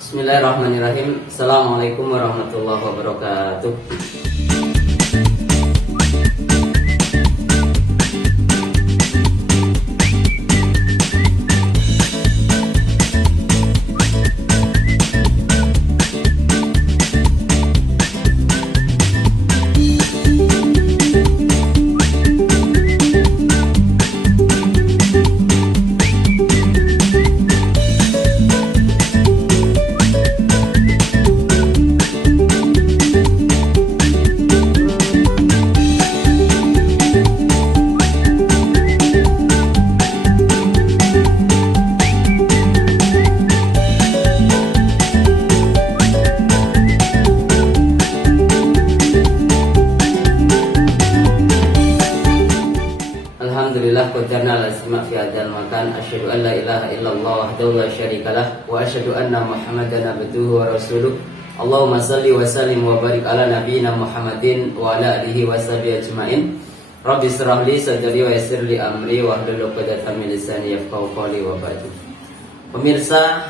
Bismillahirrahmanirrahim. Assalamualaikum warahmatullahi wabarakatuh. Alhamdulillah qadarna al-asma' fi hadzal makan asyhadu an la ilaha illallah wahdahu la syarikalah wa asyhadu anna Muhammadan abduhu wa rasuluh. Allahumma shalli wa sallim wa barik ala nabiyyina Muhammadin wa ala alihi wa sahbihi ajmain. Rabbi shrah li sadri wa yassir li amri wa hlul 'uqdatam min lisani yafqahu qawli wa ba'du. Pemirsa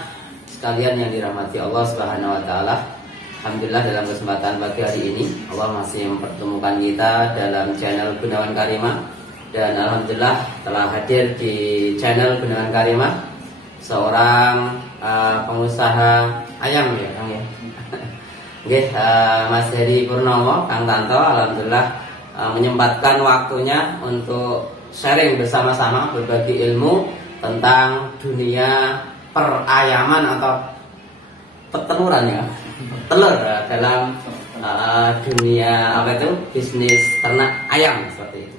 sekalian yang dirahmati Allah Subhanahu wa taala, alhamdulillah dalam kesempatan pagi hari ini Allah masih mempertemukan kita dalam channel Gunawan Karimah. Dan alhamdulillah telah hadir di channel Gunawan Karimah seorang pengusaha ayam ya Kang ya. Oke, Mas Heri Purnomo, Kang Tanto, alhamdulillah menyempatkan waktunya untuk sharing bersama-sama berbagi ilmu tentang dunia perayaman atau peteluran ya. Telur dalam dunia apa itu bisnis ternak ayam seperti itu.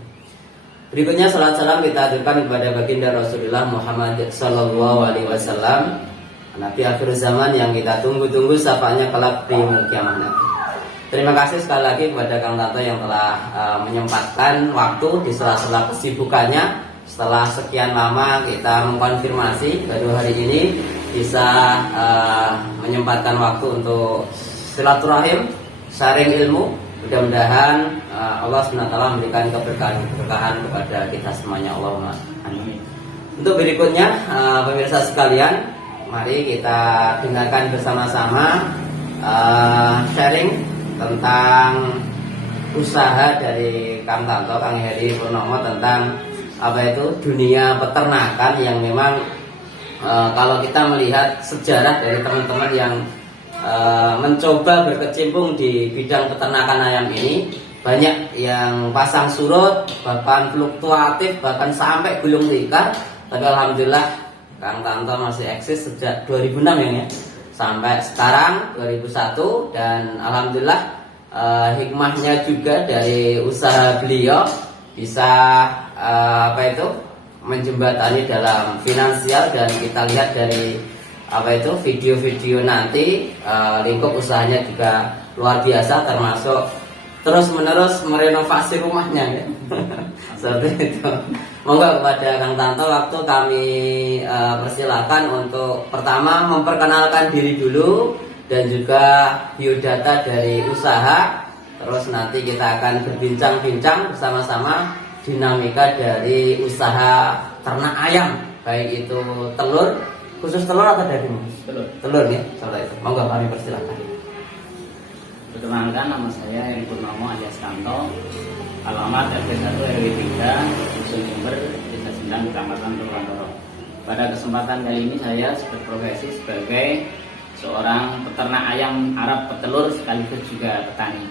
Berikutnya salat salam kita aturkan kepada baginda Rasulullah Muhammad sallallahu alaihi wasallam, Nabi akhir zaman yang kita tunggu-tunggu syafaatnya kelak di yaumul kiamah nanti. Terima kasih sekali lagi kepada Kang Tanto yang telah menyempatkan waktu di sela-sela kesibukannya. Setelah sekian lama kita mengkonfirmasi, baru hari ini bisa menyempatkan waktu untuk silaturahim, sharing ilmu. Mudah-mudahan Allah SWT memberikan keberkahan kepada kita semuanya. Allahumma amin. Untuk berikutnya pemirsa sekalian, mari kita dengarkan bersama-sama sharing tentang usaha dari Kang Tanto, Kang Heri Purnomo tentang apa itu dunia peternakan yang memang kalau kita melihat sejarah dari teman-teman yang mencoba berkecimpung di bidang peternakan ayam ini, banyak yang pasang surut, bahkan fluktuatif, bahkan sampai gulung tikar. Tapi alhamdulillah Kang Tanto masih eksis sejak 2006 ya, sampai sekarang 2001. Dan alhamdulillah hikmahnya juga dari usaha beliau bisa apa itu menjembatani dalam finansial. Dan kita lihat dari apa itu video-video nanti lingkup usahanya juga luar biasa, termasuk terus-menerus merenovasi rumahnya ya. Seperti itu. Monggo kepada Kang Tanto, waktu kami persilakan untuk pertama memperkenalkan diri dulu dan juga biodata dari usaha. Terus nanti kita akan berbincang-bincang bersama-sama dinamika dari usaha ternak ayam, baik itu telur, khusus telur atau daging? Telur ya, soal itu. Monggo kami persilakan. Perkenalkan, nama saya Heri Purnomo alias Tanto. Alamat RT 1 RW 3 Dusun Jember, Desa Sendang, Kecamatan Purwantoro. Pada kesempatan kali ini saya berprofesi sebagai seorang peternak ayam Arab petelur sekaligus juga petani.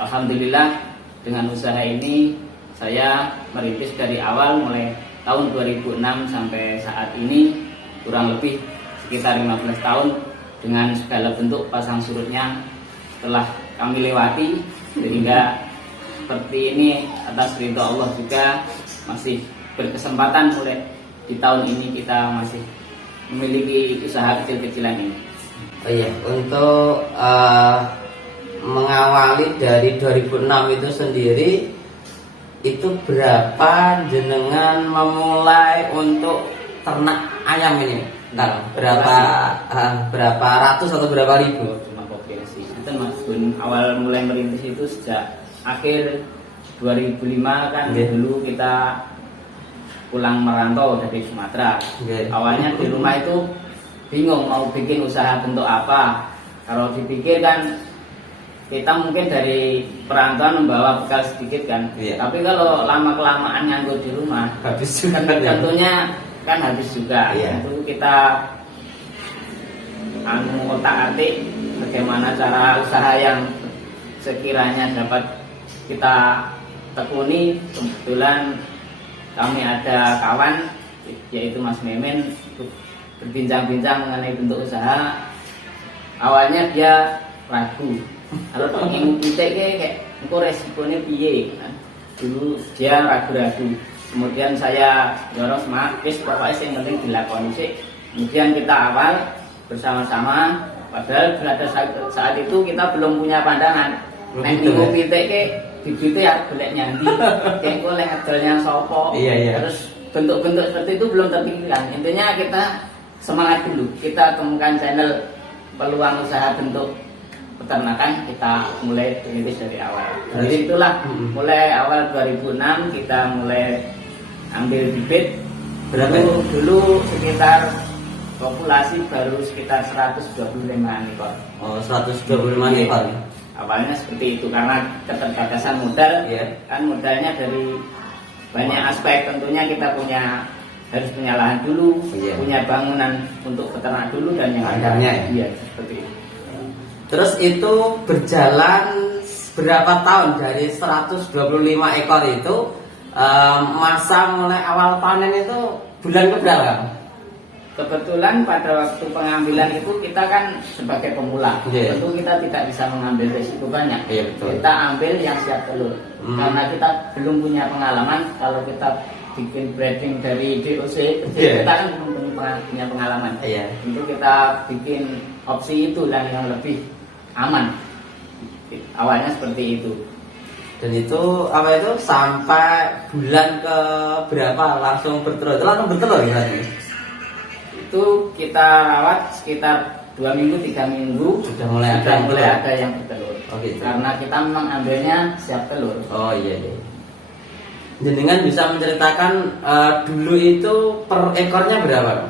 Alhamdulillah dengan usaha ini saya merintis dari awal mulai tahun 2006 sampai saat ini, kurang lebih sekitar 15 tahun dengan segala bentuk pasang surutnya telah kami lewati, sehingga seperti ini atas ridho Allah juga masih berkesempatan mulai di tahun ini kita masih memiliki usaha kecil-kecilan ini. Oh iya, untuk mengawali dari 2006 itu sendiri, itu berapa jenengan memulai untuk ternak ayam ini? Nah, berapa ratus atau berapa ribu? Cuma populasi. Itu Mas Gun, awal mulai merintis itu sejak akhir 2005 kan. Dulu kita pulang merantau dari Sumatera. Awalnya di rumah itu bingung mau bikin usaha bentuk apa. Kalau dipikir kan kita mungkin dari perantauan membawa bekal sedikit kan, tapi kalau lama kelamaan nganggur di rumah habis juga tentunya kan habis juga. Itu kita otak-atik bagaimana cara usaha yang sekiranya dapat kita tekuni. Kebetulan kami ada kawan yaitu Mas Memen berbincang-bincang mengenai bentuk usaha. Awalnya dia ragu, kalau ingin pitik kayak engko resikonya piye. Dulu dia ragu-ragu. Kemudian saya dorong semangat, pokoknya yang penting dilakoni sih. Kemudian kita awal bersama-sama, padahal pada saat itu kita belum punya pandangan. Nek niku pitik ke bibite ya golek nyandi. Kayak golek adolnya sapa. Terus bentuk-bentuk seperti itu belum terpikirkan. Intinya kita semangat dulu. Kita temukan channel peluang usaha bentuk peternakan, kita mulai merintis dari awal. Jadi itulah mulai awal 2006 kita mulai ambil bibit. Berapa dulu sekitar populasi baru sekitar 125 ekor. Oh, 125 ekor. Awalnya seperti itu karena keterbatasan modal. Kan modalnya dari banyak aspek. Tentunya kita harus punya lahan dulu, punya bangunan untuk peternak dulu dan yang lainnya. Seperti itu. Terus itu berjalan berapa tahun dari 125 ekor itu, masa mulai awal panen itu bulan keberapa? Kebetulan pada waktu pengambilan itu kita kan sebagai pemula, tentu kita tidak bisa mengambil risiko banyak. Kita ambil yang siap telur, karena kita belum punya pengalaman. Kalau kita bikin breeding dari DOC, kita kan belum punya pengalaman. Tentu kita bikin opsi itu dan yang lebih aman. Awalnya seperti itu. Dan itu apa itu sampai bulan ke berapa langsung bertelur? Langsung bertelur ya? Itu kita rawat sekitar 2 minggu 3 minggu sudah mulai ada yang bertelur. Gitu. Karena kita memang ambilnya siap telur. Oh iya. Jenengan bisa menceritakan dulu itu per ekornya berapa?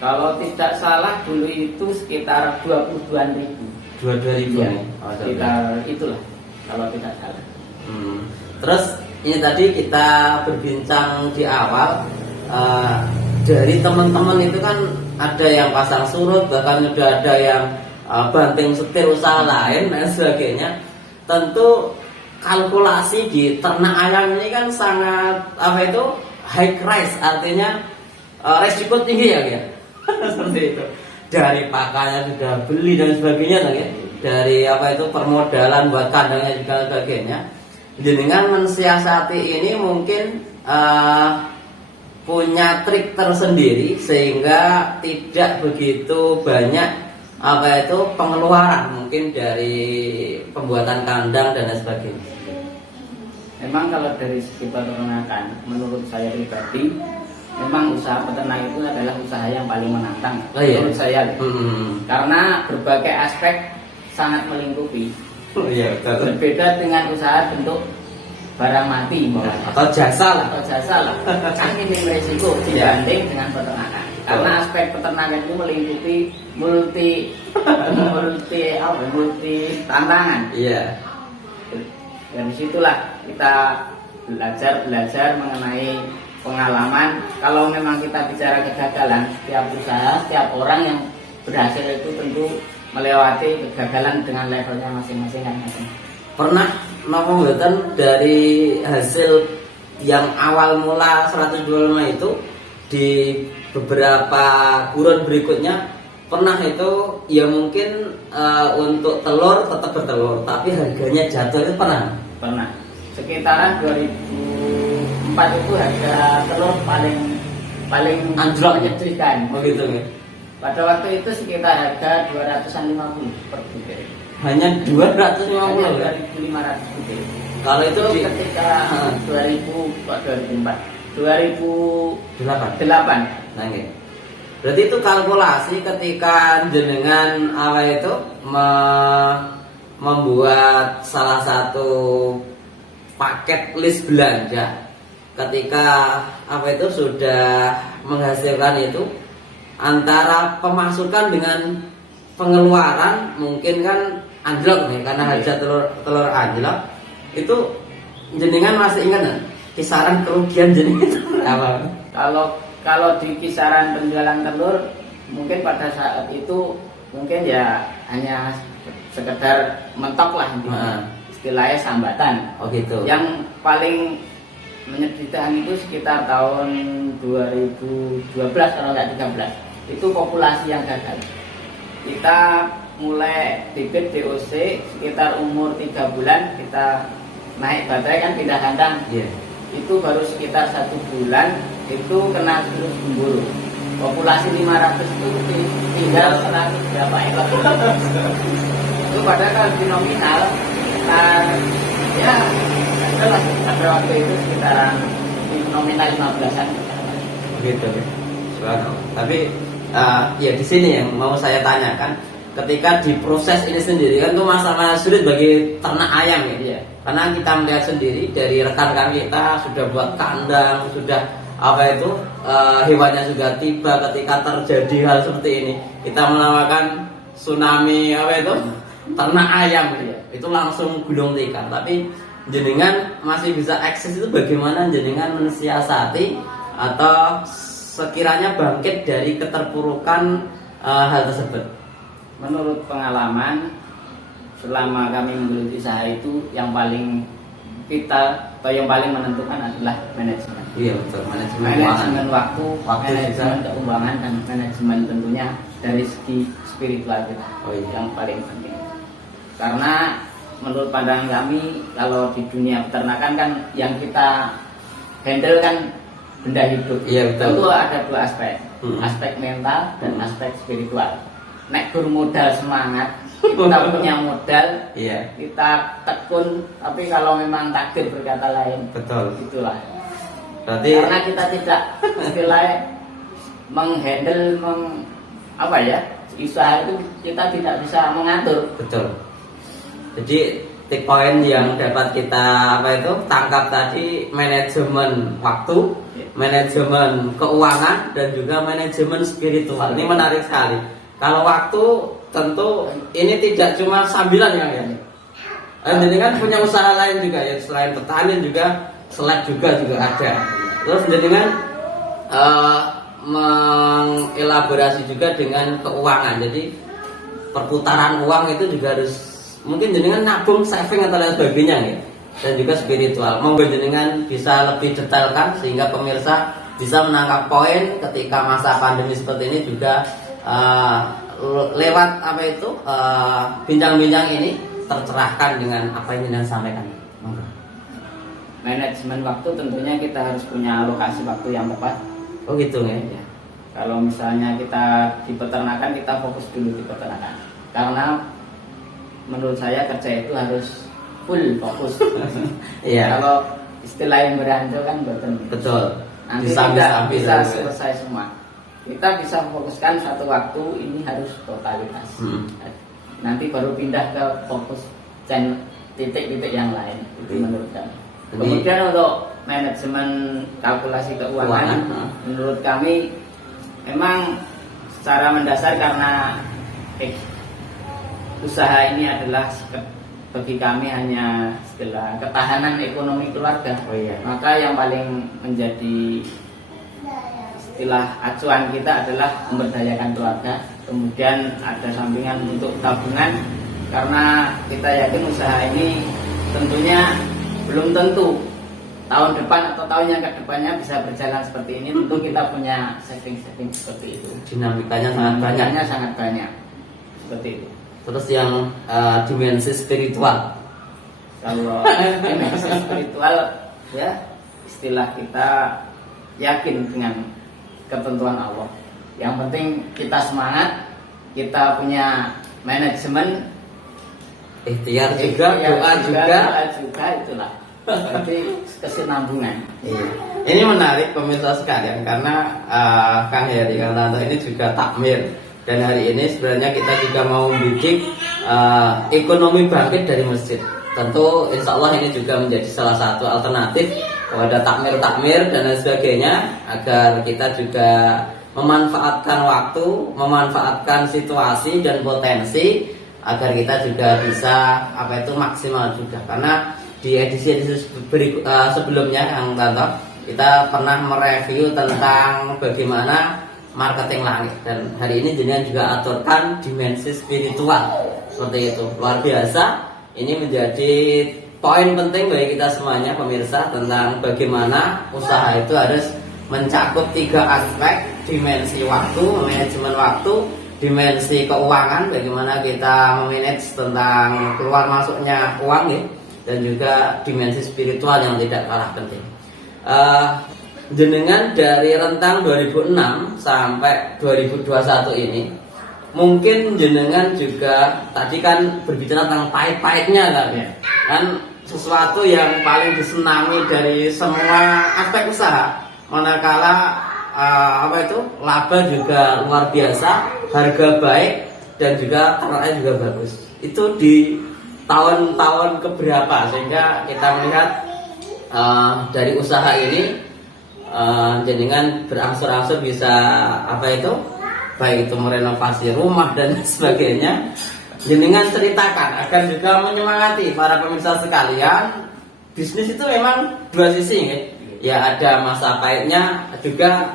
Kalau tidak salah dulu itu sekitar 22.000. 22.000 ya, sekitar itulah kalau tidak salah. Terus ini tadi kita berbincang di awal, dari teman-teman itu kan ada yang pasang surut, bahkan sudah ada yang banting setir usaha lain dan sebagainya. Tentu kalkulasi di ternak ayam ini kan sangat high price, artinya resiko tinggi ya. Seperti itu. Dari pakannya sudah beli dan sebagainya ya. Dari permodalan buat kandangnya juga sebagainya. Dengan mensiasati ini mungkin punya trik tersendiri sehingga tidak begitu banyak pengeluaran mungkin dari pembuatan kandang dan sebagainya. Memang kalau dari segi peternakan, menurut saya pribadi, memang usaha peternak itu adalah usaha yang paling menantang menurut saya. Karena berbagai aspek sangat melingkupi. Berbeda dengan usaha bentuk barang mati atau jasa lah. Kan minim resiko dibanding dengan peternakan. Karena aspek peternakan itu melingkupi multi tantangan. Dari situlah kita belajar mengenai pengalaman. Kalau memang kita bicara kegagalan, setiap usaha, setiap orang yang berhasil itu tentu melewati kegagalan dengan levelnya masing-masing. Pernah mboten dari hasil yang awal mula 125 itu di beberapa kurun berikutnya pernah itu ya mungkin untuk telur tetap bertelur tapi harganya jatuh, itu pernah sekitaran 2004 itu harga telur paling anjlok menyedihkan. Begitu ya. Pada waktu itu sekitar harga 250 per butir. Hanya 250 ya? 2.500 butir. Kalau itu ketika 2008. Nah, berarti itu kalkulasi ketika jenengan membuat salah satu paket list belanja, ketika sudah menghasilkan itu antara pemasukan dengan pengeluaran mungkin kan anjlok nih karena harga telur anjlok itu jenengan masih ingat nggak kisaran kerugian jenengan itu berapa? Kalau di kisaran penjualan telur mungkin pada saat itu mungkin ya hanya sekedar mentok lah istilahnya sambatan. Oh gitu. Yang paling menyedihkan itu sekitar tahun 2012 kalau nggak 13 itu populasi yang gagal. Kita mulai bibit DOC sekitar umur 3 bulan kita naik baterai kan pindah kandang. Itu baru sekitar 1 bulan itu kena virus gumboro. Populasi 500 itu tinggal 100 berapa ekor. Itu padahal kalau di nominal ya pada waktu itu sekitaran nominal 15-an. Gitu. Tapi ya di sini yang mau saya tanyakan, ketika diproses ini sendiri kan itu masalah sulit bagi ternak ayam ya. Karena kita melihat sendiri dari rekan-rekan kita sudah buat kandang, sudah hewannya juga tiba ketika terjadi hal seperti ini. Kita menamakan tsunami ternak ayam itu langsung gulung tikar. Tapi jenengan masih bisa akses itu bagaimana jenengan mensiasati atau sekiranya bangkit dari keterpurukan hal tersebut? Menurut pengalaman selama kami menggeluti usaha itu yang paling vital atau yang paling menentukan adalah manajemen. Iya betul, manajemen waktu, manajemen juga. keuangan dan manajemen tentunya dari segi spiritual kita. Yang paling penting. Karena menurut pandangan kami kalau di dunia peternakan kan yang kita handle kan benda hidup. Iya betul. Tentu ada 2 aspek, aspek mental dan aspek spiritual. Nek gur modal semangat, kita punya modal, kita tekun. Tapi kalau memang takdir berkata lain, betul. Itulah. Berarti karena kita tidak istilahnya menghandle usaha itu kita tidak bisa mengatur. Betul. Jadi titik poin yang dapat kita tangkap tadi manajemen waktu, manajemen keuangan dan juga manajemen spiritual. Ini menarik sekali. Kalau waktu tentu ini tidak cuma sambilan ya. Jadi kan punya usaha lain juga ya, selain petani juga selek juga ada. Terus jadi kan mengelaborasi juga dengan keuangan. Jadi perputaran uang itu juga harus mungkin jenengan nabung, saving atau lain sebagainya ya. Dan juga spiritual. Monggo jenengan bisa lebih detailkan sehingga pemirsa bisa menangkap poin ketika masa pandemi seperti ini juga lewat bincang-bincang ini tercerahkan dengan apa yang jenengan sampaikan. Monggo. Manajemen waktu tentunya kita harus punya alokasi waktu yang tepat. Oh gitu ya. Kalau misalnya kita di peternakan, kita fokus dulu di peternakan. Karena menurut saya kerja itu harus full fokus. Iya. Kalau istilah yang beranjak kan betul. Nanti tidak bisa selesai semua. Kita bisa fokuskan satu waktu ini harus totalitas. Nanti baru pindah ke fokus dan titik-titik yang lain. Itu menurut kami. Kemudian untuk manajemen kalkulasi keuangan, menurut kami memang secara mendasar karena usaha ini adalah bagi kami hanya istilah ketahanan ekonomi keluarga. Maka yang paling menjadi istilah acuan kita adalah memberdayakan keluarga. Kemudian ada sampingan untuk tabungan, karena kita yakin usaha ini tentunya belum tentu tahun depan atau tahun yang kedepannya bisa berjalan seperti ini. Tentu kita punya saving seperti itu. Dinamikanya sangat banyak seperti itu. Terus yang dimensi spiritual. Kalau dimensi spiritual ya istilah kita yakin dengan ketentuan Allah. Yang penting kita semangat, kita punya manajemen, ikhtiar juga, doa juga itulah. Berarti kesinambungan. Iya. Ini menarik pemirsa sekalian karena Kang Heri, Kang Tanto ini juga takmir. Dan hari ini sebenarnya kita juga mau bikin ekonomi bangkit dari masjid. Tentu insya Allah ini juga menjadi salah satu alternatif kepada takmir-takmir dan lain sebagainya, agar kita juga memanfaatkan waktu, memanfaatkan situasi dan potensi agar kita juga bisa maksimal juga. Karena di edisi-edisi sebelumnya yang contoh kita pernah mereview tentang bagaimana marketing langit, dan hari ini jenengan juga aturkan dimensi spiritual seperti itu. Luar biasa, ini menjadi poin penting bagi kita semuanya pemirsa tentang bagaimana usaha itu harus mencakup 3 aspek: dimensi waktu, manajemen waktu, dimensi keuangan, bagaimana kita memanage tentang keluar masuknya uang ya, dan juga dimensi spiritual yang tidak kalah penting. Jenengan dari rentang 2006 sampai 2021 ini, mungkin jenengan juga tadi kan berbicara tentang pahit-pahitnya kan sesuatu yang paling disenangi dari semua aspek usaha, manakala laba juga luar biasa, harga baik, dan juga ROI juga bagus. Itu di tahun-tahun keberapa sehingga kita melihat dari usaha ini jenengan berangsur-angsur bisa baik itu merenovasi rumah dan sebagainya. Jenengan ceritakan agar juga menyemangati para pemirsa sekalian. Bisnis itu memang 2 sisi ya, ada masa pahitnya juga,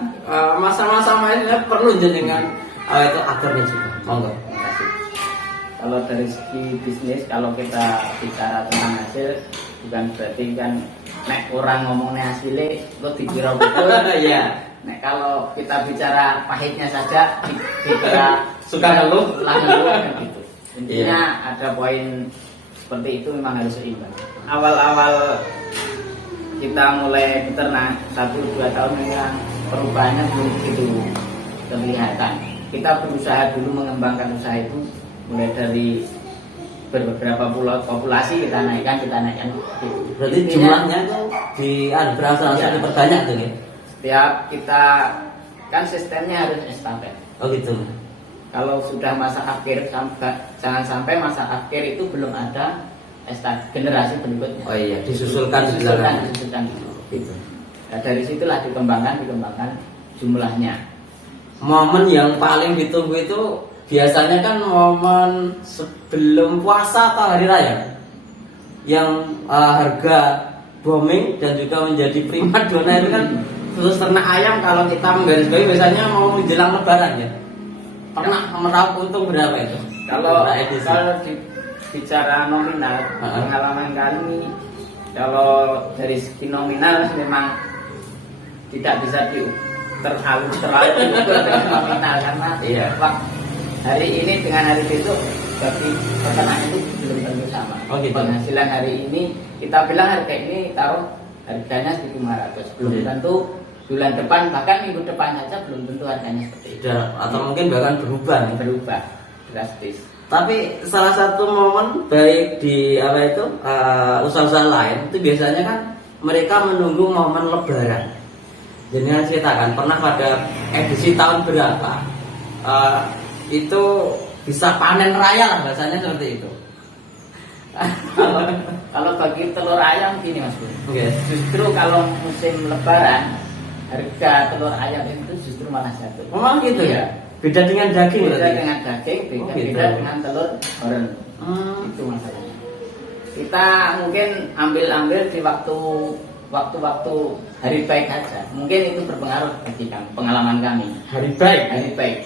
masa-masa mainnya perlu jenengan aturnya juga. Monggo. Kalau dari segi bisnis, kalau kita bicara tentang hasil, bukan berarti kan nek orang ngomongnya hasilnya lo dikira betul ya. Nek kalau kita bicara pahitnya saja dikira suka ngeluh kan gitu. Intinya ada poin seperti itu, memang harus seimbang. Awal-awal kita mulai beternak 1-2 tahun yang perubahannya belum begitu kelihatan. Kita berusaha dulu mengembangkan usaha itu mulai dari beberapa populasi kita naikkan gitu. Berarti jumlahnya tuh berasal-asal diperbanyak tuh ya? Setiap kita kan sistemnya harus estafet. Oh gitu. Kalau sudah masa akhir, jangan sampai masa akhir itu belum ada generasi berikutnya. Oh iya, disusulkan. Gitu. Nah, dari situlah dikembangkan jumlahnya. Momen yang paling ditunggu itu biasanya kan momen sebelum puasa atau hari raya, yang harga booming dan juga menjadi prima dona itu kan khusus ternak ayam. Kalau kita menggarisbawahi biasanya mau menjelang lebaran ya. Pernah meraup untung berapa itu? Kalau bicara nominal, pengalaman kami kalau dari segi nominal memang tidak bisa terlalu dengan nominal, karena hari ini dengan hari besok bagi peternak itu belum tentu sama. Penghasilan hari ini kita bilang harga ini taruh harganya 1.500, belum tentu bulan depan, bahkan minggu depan saja belum tentu harganya seperti itu. Atau mungkin bahkan berubah drastis. Tapi salah satu momen baik di usaha-usaha lain itu biasanya kan mereka menunggu momen lebaran. Jadi ceritakan pernah pada edisi tahun berapa itu bisa panen raya lah bahasanya seperti itu. Kalau bagi telur ayam gini Mas Bro. Justru kalau musim lebaran harga telur ayam itu justru malah jatuh. Memang gitu ya? Beda dengan daging. Beda dengan daging, beda dengan telur horeng. Itu masalahnya. Kita mungkin ambil di waktu-waktu hari baik saja. Mungkin itu berpengaruh bagi pengalaman kami. Hari baik.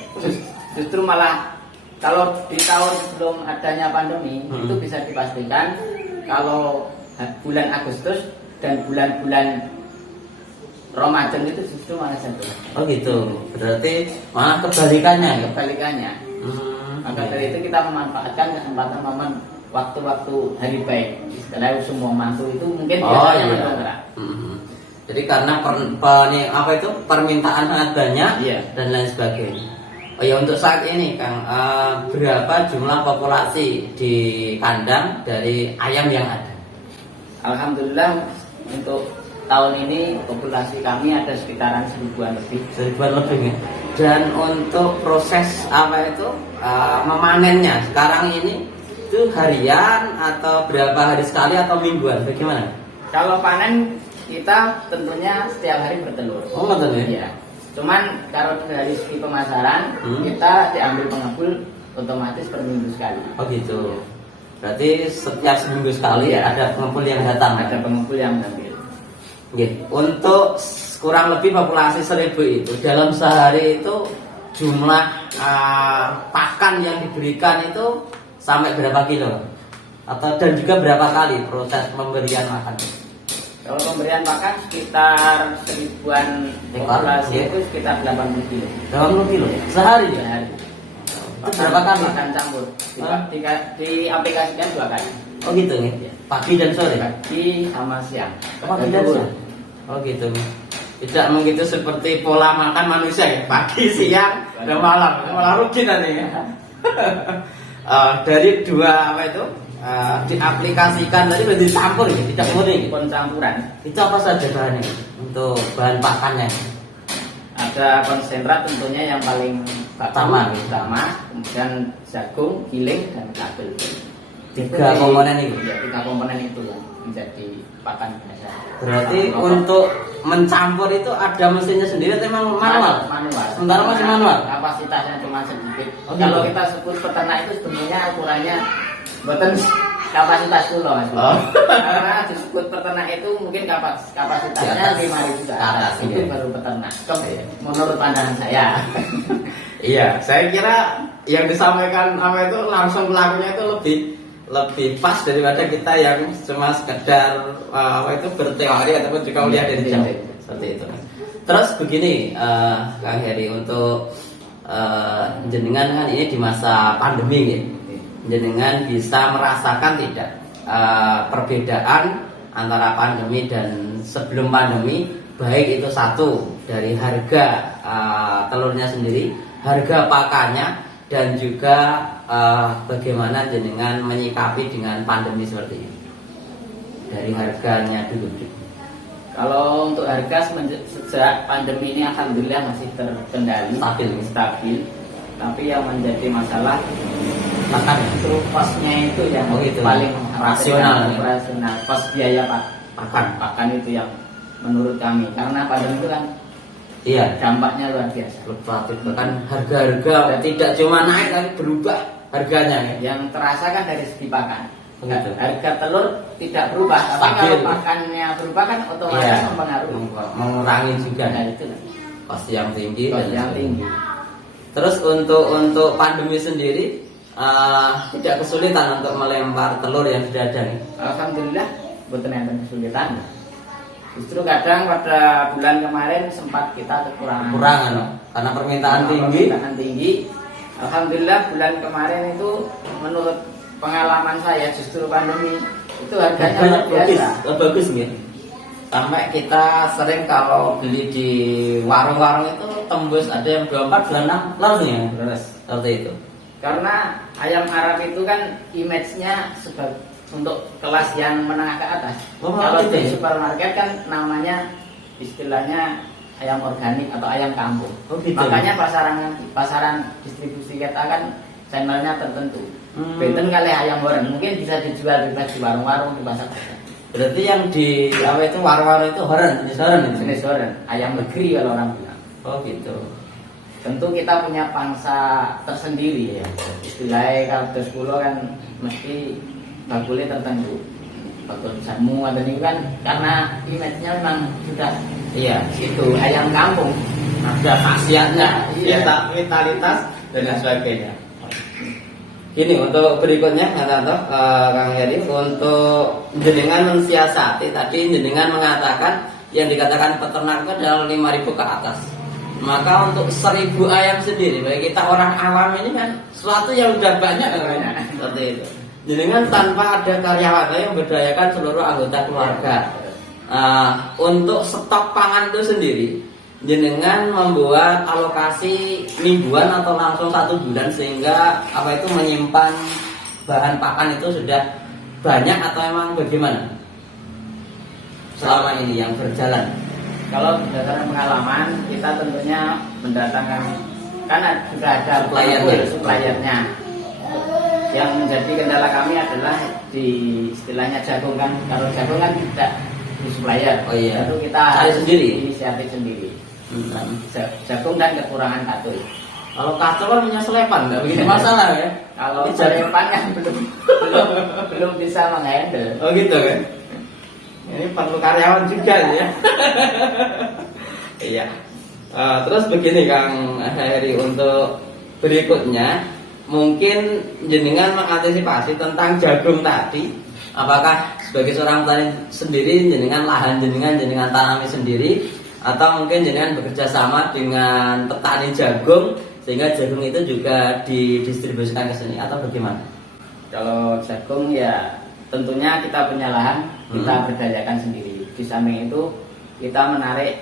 Justru malah kalau di tahun sebelum adanya pandemi itu bisa dipastikan kalau bulan Agustus dan bulan-bulan Ramadan itu justru malah jatuh. Oh gitu. Berarti malah kebalikannya. Maka dari itu kita memanfaatkan kesempatan momen waktu-waktu hari baik. Istilahnya semua mantu itu mungkin biasanya mendongkrak. Jadi karena permintaan sangat banyak dan lain sebagainya. Oh ya, untuk saat ini Kang, berapa jumlah populasi di kandang dari ayam yang ada? Alhamdulillah untuk tahun ini populasi kami ada sekitaran 1000-an lebih. 1000-an lebih ya. Dan untuk proses memanennya sekarang ini itu harian atau berapa hari sekali atau mingguan? Bagaimana? Kalau panen kita tentunya setiap hari bertelur. Oh betul ya? Iya. Cuman kalau dari segi pemasaran kita diambil pengepul otomatis per minggu sekali. Oh gitu. Berarti setiap seminggu sekali ada pengepul yang datang. Ada pengepul yang ambil. Untuk kurang lebih populasi 1000 itu dalam sehari itu jumlah pakan yang diberikan itu sampai berapa kilo? Atau dan juga berapa kali proses pemberian makan? Kalau pemberian pakan sekitar 1000-an populasi itu sekitar 80 kilo. 80 kilo sehari ya? Sehari. Itu berapa kali? Makan campur. Diaplikasikan 2 kali. Oh gitu nih. Pagi dan sore. Pagi sama siang. Pagi dan siang. Oh gitu nih. Tidak begitu seperti pola makan manusia ya. Pagi, siang, dan malam. Malah rugi nanti ya. Dari dua apa itu? Diaplikasikan tadi berarti campur ya, tidak murni. Pencampuran. Itu apa saja bahannya untuk bahan pakannya? Ada konsentrat tentunya yang paling utama, kemudian jagung, giling, dan kabel. 3 komponen itu. Ya, 3 komponen itu yang menjadi pakan dasar. Berarti untuk mencampur itu ada mesinnya sendiri atau memang manual? Manual. Sementara masih manual. Kapasitasnya cuma sedikit. Oh, kalau gitu. kita sebut peternak itu sebenarnya ukurannya buatan kapasitas pulau Mas. Oh. Karena disebut peternak itu mungkin kapasitasnya 5.000 ke atas. Itu baru peternak. Menurut pandangan saya. Iya, saya kira yang disampaikan apa itu langsung pelakunya itu lebih pas daripada kita yang cuma sekedar apa itu berteori ataupun juga melihat dari jauh seperti itu. Terus begini, Kang Heri, untuk jenengan kan ini di masa pandemi ya. Jenengan bisa merasakan tidak perbedaan antara pandemi dan sebelum pandemi, baik itu satu dari harga telurnya sendiri, harga pakannya, dan juga bagaimana jenengan menyikapi dengan pandemi seperti ini. Dari harganya dulu. Kalau untuk harga sejak pandemi ini alhamdulillah masih terkendali, stabil. Tapi yang menjadi masalah Makan itu kosnya itu yang paling rasional. Kos biaya pakan itu yang menurut kami, karena pandemi itu kan dampaknya luar biasa. Bahkan harga-harga tidak cuma naik tapi berubah harganya. Yang terasa kan dari segi pakan. Begitu. Harga telur tidak berubah, tapi kalau pakannya berubah kan otomatis mempengaruhi. Mengurangi juga. Nah, itu Kos yang tinggi. Terus untuk pandemi sendiri tidak kesulitan untuk melempar telur yang sudah ada nih? Alhamdulillah bukan yang kesulitan. Justru kadang pada bulan kemarin sempat kita kekurangan karena permintaan tinggi. Alhamdulillah bulan kemarin itu menurut pengalaman saya justru pandemi itu harganya bagus nih. Sampai kita sering kalau beli di warung-warung itu tembus ada yang 24, 26 langsung ya. Seperti itu. Karena ayam Arab itu kan image-nya untuk kelas yang menengah ke atas. Kalau di supermarket kan namanya istilahnya ayam organik atau ayam kampung. Makanya pasaran distribusi kita kan channelnya tertentu. Benten kali ayam goreng mungkin bisa dijual bebas di warung-warung, di pasar-pasar. Berarti yang di apa itu warung-warung itu jenis horen, ayam negeri kalau orang bilang. Oh gitu. Tentu kita punya pangsa tersendiri ya. Istilahnya kalau di pulau kan mesti bakulnya tertentu. Bakul jamu atau ini kan karena image-nya memang sudah itu ayam kampung. Ada khasiatnya, vitalitas dan lain sebagainya. Gini, untuk berikutnya Kang Heri, untuk jenengan mensiasati tadi jenengan mengatakan yang dikatakan peternak itu adalah 5.000 ke atas. Maka untuk 1.000 ayam sendiri, bagi kita orang awam ini kan sesuatu yang udah banyak seperti itu. Jenengan tanpa ada karyawan yang memberdayakan seluruh anggota keluarga. Untuk stok pangan itu sendiri, jenengan membuat alokasi mingguan atau langsung 1 bulan sehingga apa itu menyimpan bahan pakan itu sudah banyak atau emang bagaimana selama ini yang berjalan? Kalau berdasarkan pengalaman kita tentunya mendatangkan karena sudah ada suppliernya. Yang menjadi kendala kami adalah di istilahnya jagung kan. Kalau jagung kan tidak di supplier. Oh iya. Itu kita cari sendiri. Inisiatif sendiri. Jagung dan kekurangan katuy. Kalau kacau kan punya selepan, nggak begitu masalah ya. Kalau Ini selepan kan belum bisa menghandle. Oh gitu kan. Ini perlu karyawan juga ya. Iya. Terus begini Kang Heri, untuk berikutnya mungkin jenengan mengantisipasi tentang jagung tadi. Apakah sebagai seorang petani sendiri jenengan lahan jenengan tanami sendiri, atau mungkin jenengan bekerja sama dengan petani jagung sehingga jagung itu juga didistribusikan ke sini, atau bagaimana? Kalau jagung ya tentunya kita punya lahan, kita berdayakan sendiri. Di samping itu kita menarik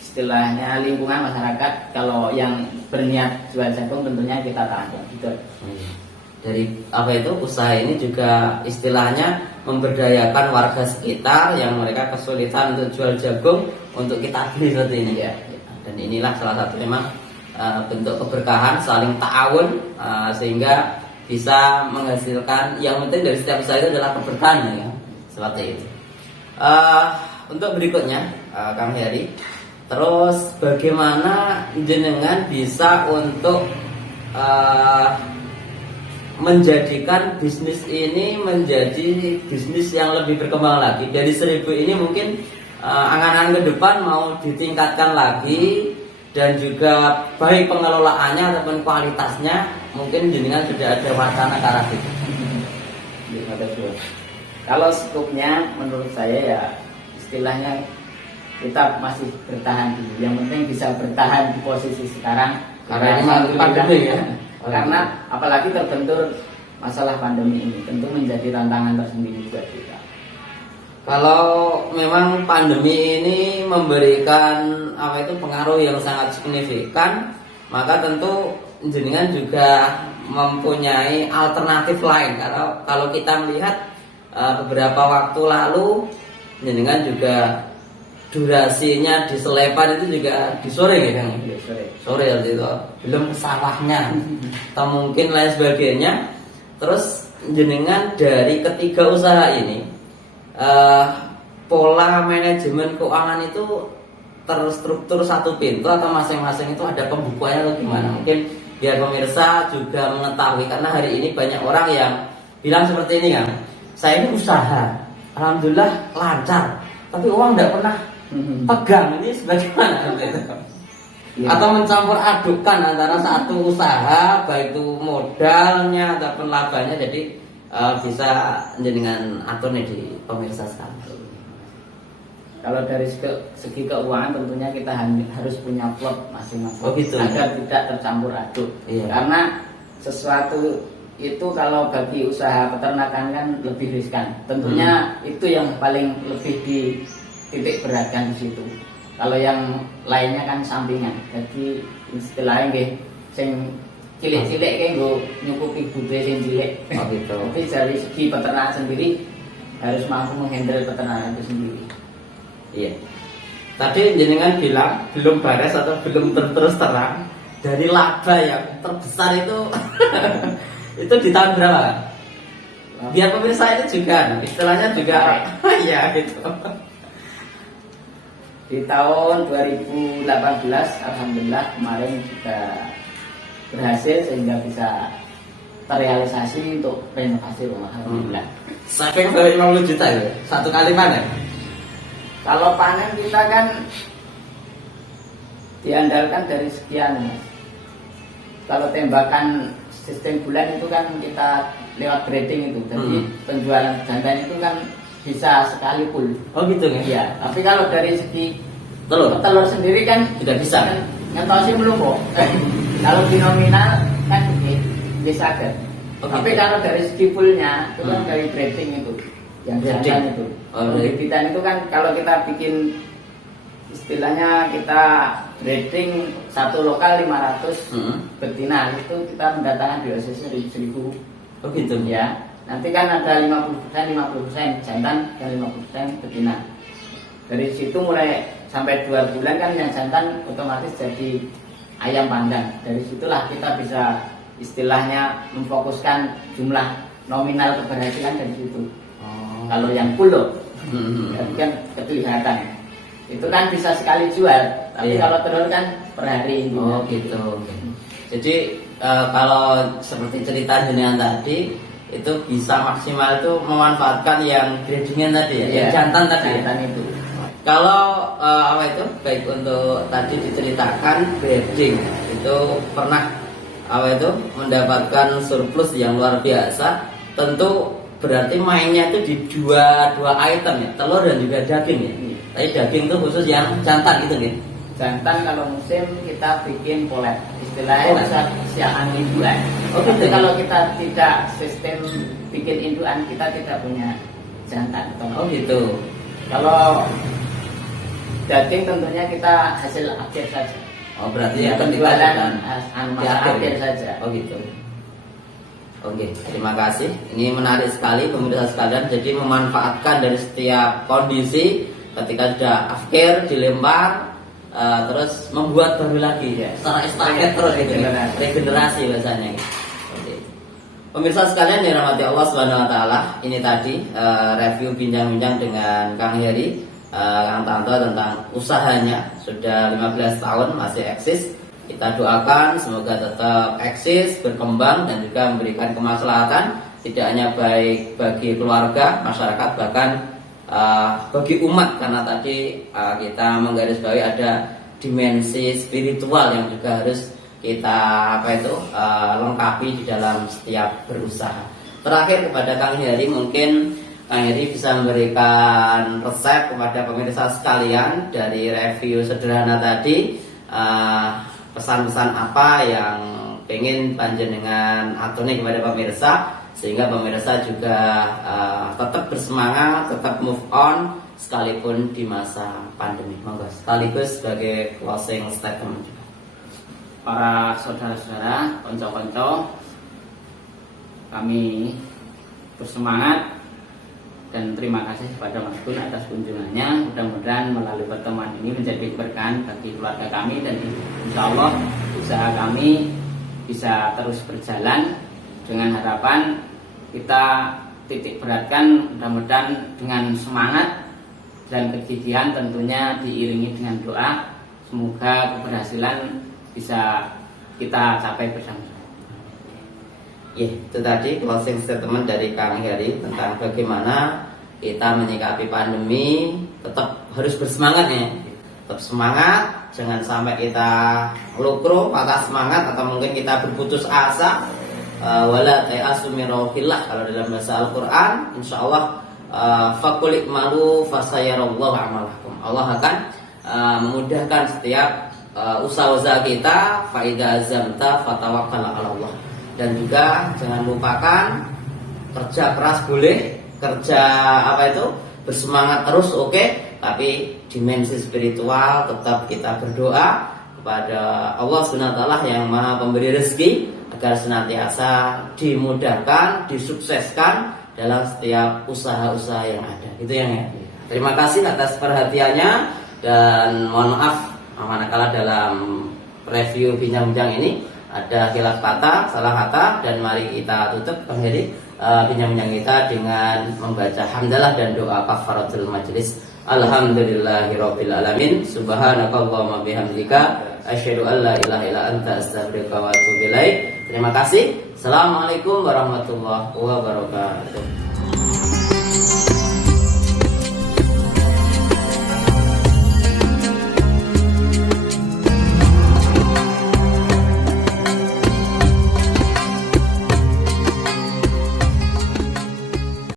istilahnya lingkungan masyarakat. Kalau yang berniat jual jagung tentunya kita tampung gitu. Dari apa itu usaha ini juga istilahnya memberdayakan warga sekitar yang mereka kesulitan untuk jual jagung untuk kita beli seperti ini ya. Dan inilah salah satu memang bentuk keberkahan, saling ta'awun, sehingga bisa menghasilkan. Yang penting dari setiap usaha itu adalah keberkahan ya, seperti itu. Untuk berikutnya Kang Heri, terus bagaimana jenengan bisa untuk menjadikan bisnis ini menjadi bisnis yang lebih berkembang lagi? Dari 1000 ini mungkin angan-angan ke depan mau ditingkatkan lagi, dan juga baik pengelolaannya ataupun kualitasnya, mungkin jenengan sudah ada wacana ke arah itu. Kalau skupnya menurut saya ya istilahnya kita masih bertahan dulu. Yang penting bisa bertahan di posisi sekarang. Karena ini pandemi ya. Karena apalagi terbentur masalah pandemi ini tentu menjadi tantangan tersendiri buat kita. Kalau memang pandemi ini memberikan apa itu pengaruh yang sangat signifikan, maka tentu jenengan juga mempunyai alternatif lain. Kalau kita melihat beberapa waktu lalu, jenengan juga durasinya di Selepan itu juga di sore ya Kang? Sore waktu itu, belum sawahnya atau mungkin lain sebagainya. Terus jenengan dari ketiga usaha ini, pola manajemen keuangan itu terstruktur satu pintu atau masing-masing itu ada pembukuannya atau gimana? Mungkin biar pemirsa juga mengetahui, karena hari ini banyak orang yang bilang seperti ini kan, saya ini usaha, alhamdulillah lancar, tapi uang tidak pernah pegang, ini sebagaimana gitu. Ya. Atau mencampur adukkan antara satu usaha, baik itu modalnya ataupun labanya, jadi bisa jenengan atur nih di pemirsa sekarang. Kalau dari segi keuangan tentunya kita harus punya plot masing-masing, oh gitu, agar tidak tercampur aduk. Iya. Karena sesuatu itu kalau bagi usaha peternakan kan lebih riskan. Tentunya itu yang paling lebih di titik beratkan di situ. Kalau yang lainnya kan sampingan. Jadi istilahnya nggih sing cilik-cilik kayak gue nyukupi budaya sing cilik. Oh gitu. Tapi dari segi peternakan sendiri harus mampu menghandle peternakan itu sendiri. Iya. Tadi jenengan bilang belum beres atau belum terus terang, dari laba yang terbesar itu itu di tahun berapa? Biar pemirsa itu juga istilahnya juga iya gitu. Di tahun 2018 alhamdulillah kemarin juga berhasil sehingga bisa terrealisasi untuk renovasi rumah, alhamdulillah. Saking 50 juta ya satu kali panen. Kalau panen kita kan diandalkan dari sekian, Mas. Kalau tembakan sistem bulan itu kan kita lewat breeding itu, jadi penjualan jantan itu kan bisa sekali full. Oh gitu ya? Iya. Tapi kalau dari segi telur sendiri kan tidak bisa. Ngentosi belum kok. Kalau di nominal kan bisa kan. Oh, tapi gitu. Kalau dari segi fullnya itu kan dari breeding itu, yang jantan itu. Bibitan itu kan kalau kita bikin istilahnya kita breeding satu lokal 500 betina, itu kita mendatangkan biosisnya 1000. Oh gitu ya. Nanti kan ada 50% jantan dan 50% betina. Dari situ mulai sampai 2 bulan kan yang jantan otomatis jadi ayam panggang. Dari situlah kita bisa istilahnya memfokuskan jumlah nominal keberhasilan dari situ. Kalau yang full loh, kan kelihatan. Itu kan bisa sekali jual. Tapi Iya. kalau telur kan per hari Oh gitu. Oke. Jadi kalau seperti cerita jenengan tadi itu bisa maksimal itu memanfaatkan yang gradingnya tadi ya, yang jantan tadi. Ya? Jantan itu. Kalau apa itu baik untuk tadi diceritakan grading itu pernah apa itu mendapatkan surplus yang luar biasa, tentu berarti mainnya itu di dua item ya, telur dan juga daging ya. Tapi daging itu khusus yang jantan gitu nih. Jantan kalau musim kita bikin polet, istilahnya siahan induan. Oh, Tapi gitu. kalau kita tidak sistem bikin induan, kita tidak punya jantan. Oh gitu. Kalau daging tentunya kita hasil akhir saja. Oh berarti Ya, yang penjualan di masa akhir akhir ya? saja. Oh gitu. Oke, terima kasih. Ini menarik sekali pemirsa sekalian. Jadi memanfaatkan dari setiap kondisi ketika sudah akhir dilempar, terus membuat baru lagi ya. Secara estafet terus gitu. Regenerasi bahasanya. Gitu. Oke. Pemirsa sekalian yang dirahmati Allah Subhanahu Wa Taala, ini tadi review bincang-bincang dengan Kang Heri, Kang Tanto tentang usahanya. Sudah 15 tahun masih eksis. Kita doakan semoga tetap eksis, berkembang dan juga memberikan kemaslahatan tidak hanya baik bagi keluarga, masyarakat, bahkan bagi umat, karena tadi kita menggarisbawahi ada dimensi spiritual yang juga harus kita lengkapi di dalam setiap berusaha. Terakhir kepada Kang Heri, mungkin Kang Heri bisa memberikan resep kepada pemirsa sekalian dari review sederhana tadi. Pesan-pesan apa yang pengen panjenengan atuni kepada pemirsa sehingga pemirsa juga tetap bersemangat, tetap move on sekalipun di masa pandemi. Monggo sekaligus sebagai closing statement. Para saudara-saudara, konco-konco, kami bersemangat dan terima kasih kepada Mas Gun atas kunjungannya. Mudah-mudahan melalui pertemuan ini menjadi keberkahan bagi keluarga kami dan insya Allah usaha kami bisa terus berjalan dengan harapan kita titik beratkan mudah-mudahan dengan semangat dan kegigihan, tentunya diiringi dengan doa, semoga keberhasilan bisa kita capai bersama. Ya, itu tadi closing statement dari Kang Heri tentang bagaimana kita menyikapi pandemi. Tetap harus bersemangat ya, tetap semangat, jangan sampai kita lukro, patah semangat atau mungkin kita berputus asa. Wala ta'asu min rauhillah kalau dalam bahasa Al-Qur'an, insyaallah faqul ikmalu fasayarallahu amalakum. Allah akan memudahkan setiap usaha-usaha kita. Fa idza azamta fatawakkal 'ala Allah. Dan juga jangan lupakan kerja keras boleh, kerja bersemangat terus oke, tapi dimensi spiritual tetap kita berdoa kepada Allah Subhanahu wa taala yang Maha Pemberi rezeki agar senantiasa dimudahkan, disukseskan dalam setiap usaha-usaha yang ada. Itu yang ya. Terima kasih atas perhatiannya dan mohon maaf manakala dalam review bincang-bincang ini ada khilaf kata, salah kata, dan mari kita tutup Kang Heri bincang-bincang kita dengan membaca hamdalah dan doa kafaratul majlis. Alhamdulillahirabbil alamin. Subhanakallahumma bihamdika asyhadu an la ilaha illa anta astaghfiruka wa atubu ilaik. Terima kasih. Assalamualaikum warahmatullahi wabarakatuh.